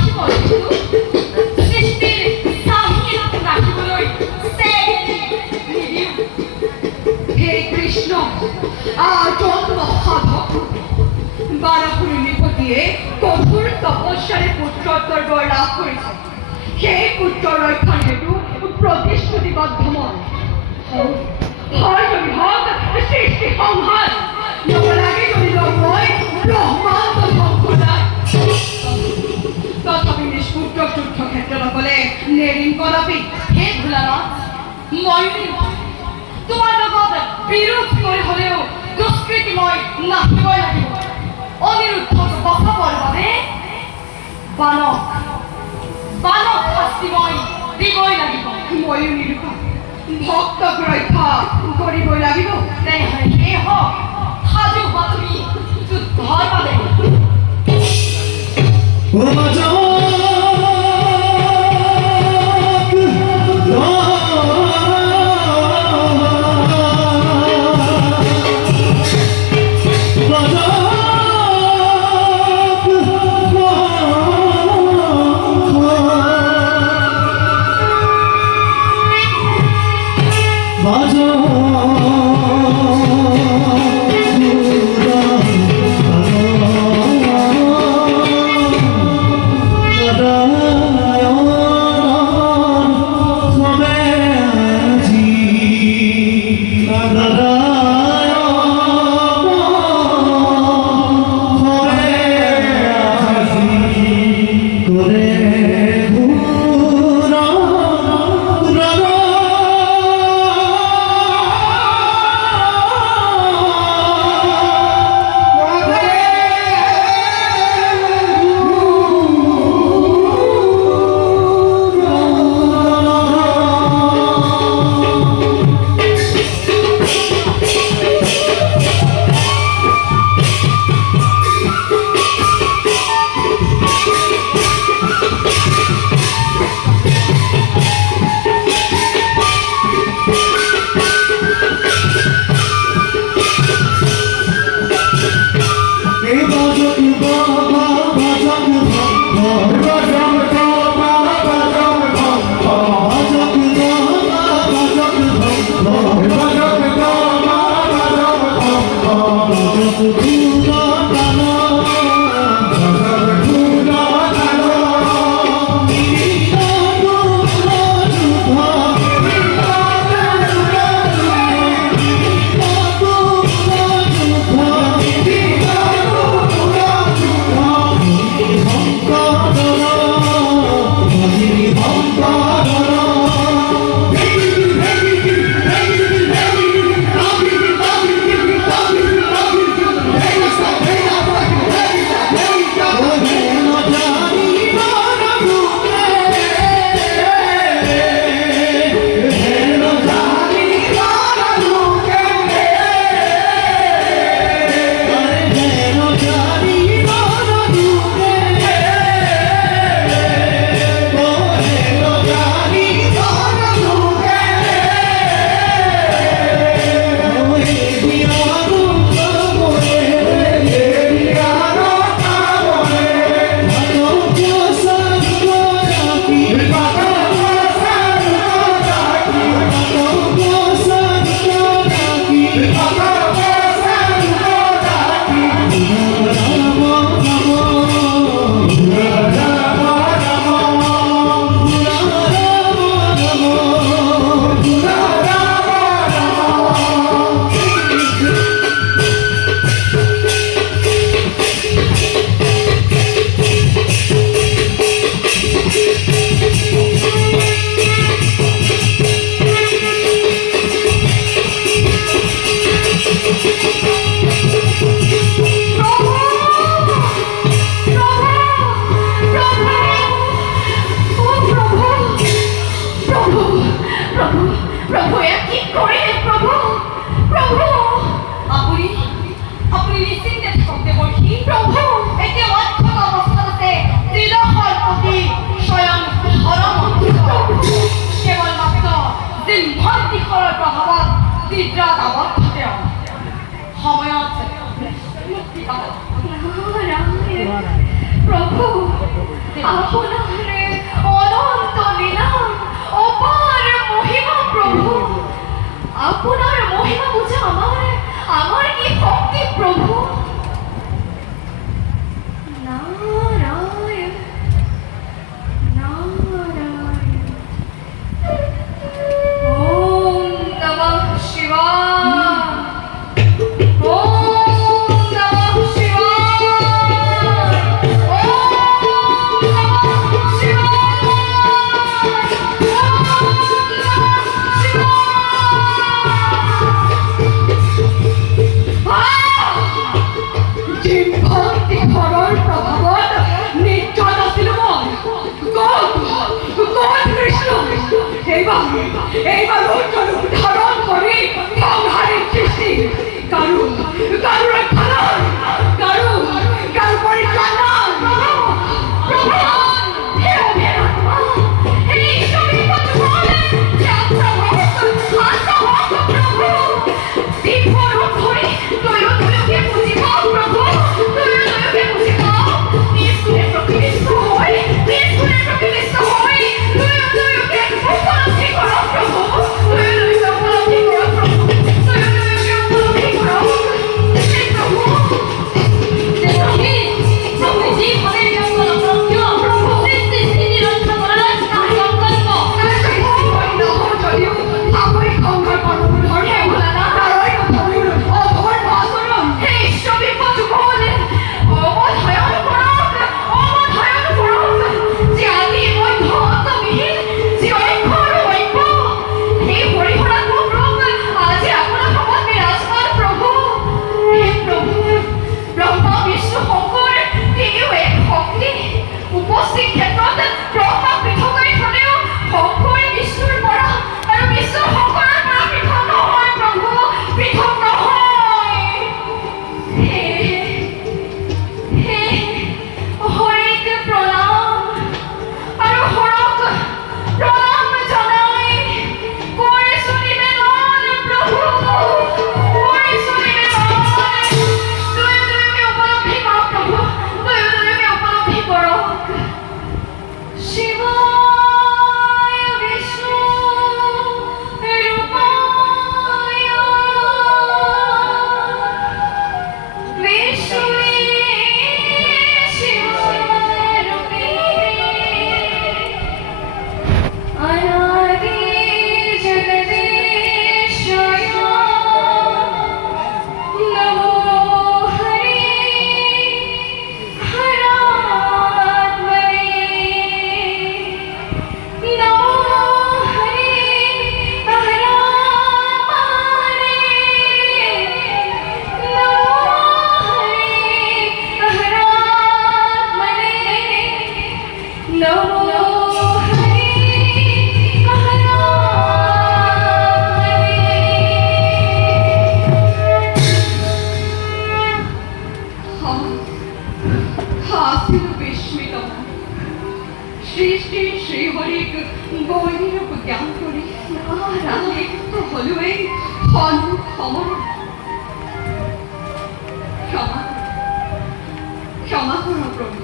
ৰাখিব যিহেতু সৃষ্টিৰ চাহিত ৰাখিবলৈ হে কৃষ্ণ জন্ম সাধক বাৰপুৰী নৃপতিয়ে কঠোৰ তপস্যাৰে পুত্ৰত্বৰ বৰ লাভ কৰিছে। সেই পুত্ৰ ৰক্ষণ হেতু প্ৰতিশ্ৰুতিবদ্ধ মই হয় যদি হওক সৃষ্টি সংহাৰ নলাগে যদি মই ব্ৰহ্মাণ্ড ধ্বংসদায় তথাপি নিষ্পুত্ৰ যুদ্ধ ক্ষেত্ৰত অকলে নেৰিম কদাপি হে ভোলানাথ মই তোমাৰ লগত বিৰোধ কৰি হ'লেও দুষ্কৃতি মই নাচিবই লাগিব। অনিৰুদ্ধক বচাবৰ বাবে বানক শাস্তি মই দিবই লাগিব। ময়ো নিৰুপায় ভক্তক ৰক্ষা কৰিবই লাগিব। তেনেহ'লে সেই হওক সাজু হোৱা তুমি যুদ্ধৰ বাবে। प्रभु এইবাৰ ৰূপ ধাৰণ কৰি সংহাৰী সৃষ্টি কাৰো ৰক্ষা নাই, কাৰো পৰিত্ৰাণ নাই। প্ৰভু হে অভিৰাত্মা, হে ঈশ্বৰী পদুমলে, প্ৰভু দীপৰূপ ধৰি তয়োকে বুজিব প্ৰভু, তয়োকে বুজিব। নিজ গুণে প্ৰতিষ্ঠিত হৈ, তয়োকে উপলব্ধি কৰ প্ৰভু, তয়োকে উপলব্ধি কৰ প্ৰভু, তয়োকে উপলব্ধি কৰ হে প্ৰভু। প্ৰভু যিভাৱে ব্যস্ত নকৰক কিয়, প্ৰভু সৃষ্টি স্থিতি ৰক্ষা কৰাৰ তাৰ সংকল্প যদিও সামৰিক সংঘাত কৰ্মধৰ হে ভোলানাথ, তাৰে কথাবোৰ অধৰ আচৰণ হে ঈশ্বৰ বিপদুমলে অৱধায়ন কৰক, যে আদি মধ্য অন্তবিহীন যি ঐক্যৰ ঐক্য সেই পৰিহৰাত্মক ৰূপ আজি আপোনাৰ সমাজ বিৰাজমান প্ৰভু। হে প্ৰভু ব্ৰহ্মা বিষ্ণু শংকৰ তিনিও এক শক্তি, উপস্থিত ক্ষেত্ৰত ব্ৰহ্মা পৃথক হৈ থলেও শংকৰ বিষ্ণুৰ পৰা আৰু বিষ্ণু শংকৰৰ পৰা পৃথক নহয় প্ৰভু, পৃথক নহয়। হে হৰিক প্ৰণাম আৰু হৰক প্ৰণাম জনাই কৰিছো নিবেদন প্ৰভু, কৰিছো নিবেদন। তয়োকে উপলব্ধি কৰক প্ৰভু, তয়োকে উপলব্ধি কৰক। শিৱায় বিষ্ণু ৰূপায় বিষ্ণুৱে শিৱায় ৰূপে অনাদি জগদীশ্বয় নমো হৰি হৰাত্মনে নমো হৰি হৰাত্মনে নমো হৰি হৰাত্মনে নমো হৰি হাসিলো বিস্মিত সৃষ্টি শ্ৰীহৰিক বৈৰীৰূপ জ্ঞান কৰি নাৰায়িত হলোৱেই সন্মুখ সমৰত। ক্ষমা কৰ প্ৰভু,